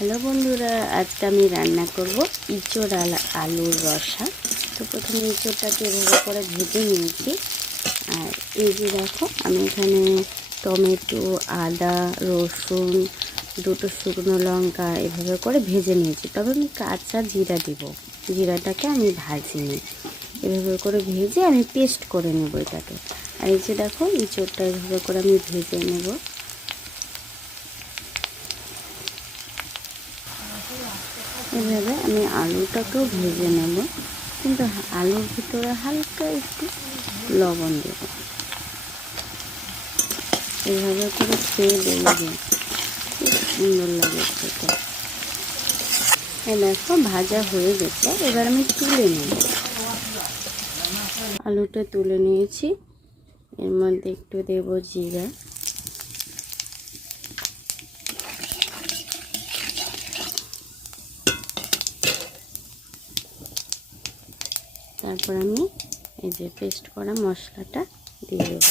Hello বন্ধুরা, আজকে আমি রান্না করব ইঁচড় আলুর রসা। তো প্রথমে ইঁচড়টাকে এভাবে করে ভেজে নিয়েছি। আর এই যে দেখো, আমি এখানে টমেটো, আদা, রসুন, দুটো শুকনো লঙ্কা এভাবে করে ভেজে নিয়েছি। তবে আমি কাঁচা জিরা দিব, জিরাটাকে আমি ভাজিনি। এভাবে করে ভেজে আমি পেস্ট করে নেব এটাকে। আর এই যে দেখো, ইঁচড়টা এভাবে করে আমি ভেজে নেব। এভাবে আমি আলুটাকেও ভেজে নেব, কিন্তু আলুর ভিতরে হালকা একটু লবণ দেব। এভাবে করে খেয়ে দেখবে, খুব সুন্দর লাগে খেতে। দেখো, ভাজা হয়ে গেছে, এবার আমি তুলে নেব। আলুটা তুলে নিয়েছি, এর মধ্যে একটু দেব জিরা, তারপর আমি এই যে পেস্ট করা মশলাটা দিয়ে দেব।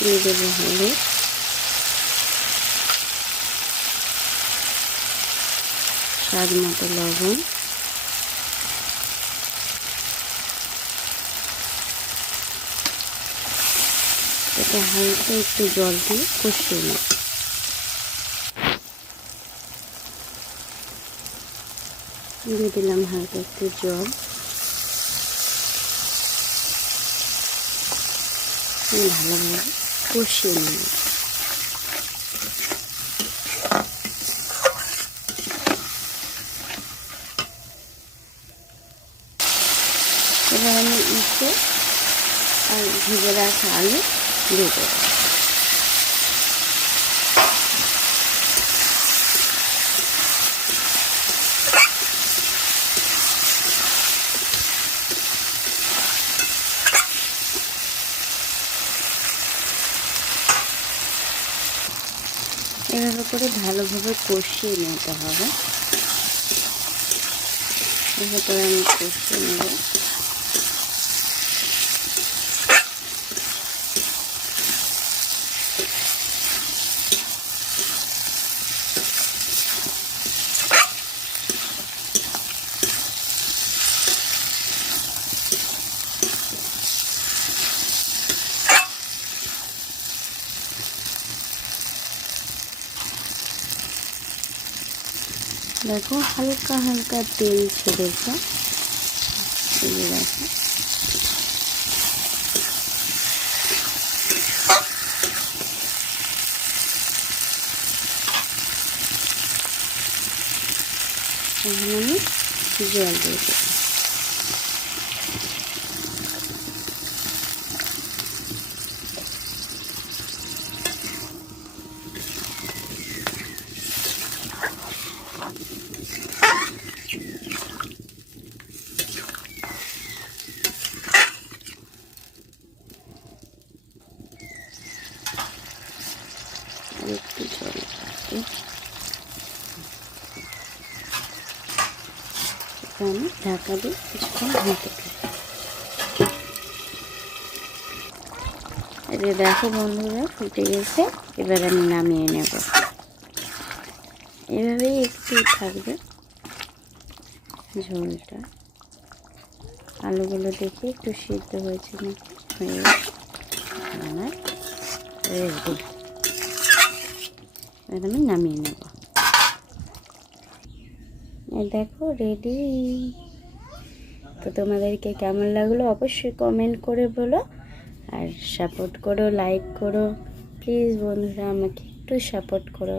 দিয়ে দেবো হলুদ, স্বাদ মতো লবণ, এটা হালকা একটু জল দিয়ে কষিয়ে নেব। দিয়ে দিলাম হালকা একটু জল, ভালোভাবে কষিয়ে নেব। এবার আমি ইঁচড় আর ভেজে রাখা আলু দিয়ে দেবো। এভাবে করে ভালোভাবে কষিয়ে নিতে হবে। এভাবে করে আমি কষিয়ে নেব। দেখো, হালকা হালকা তেল ছেড়েছে, দেখো। এখন আমি জল দিয়ে দেবো। একটু জল আমি ঢাকা দিয়ে কিছুক্ষণ ঢেকে দিই। এই যে দেখো বন্ধুরা, ফুটে গেছে, এবার আমি নামিয়ে নেব। এভাবেই একটু থাকবে ঝোলটা। আলুগুলো দেখে একটু সিদ্ধ হয়েছে নাকি, হয়ে আমার রেডি। এবার আমি নামিয়ে নেব। দেখো, রেডি। তো তোমাদেরকে কেমন লাগলো অবশ্যই কমেন্ট করে বলো, আর সাপোর্ট করো, লাইক করো প্লিজ বন্ধুরা, আমাকে একটু সাপোর্ট করো।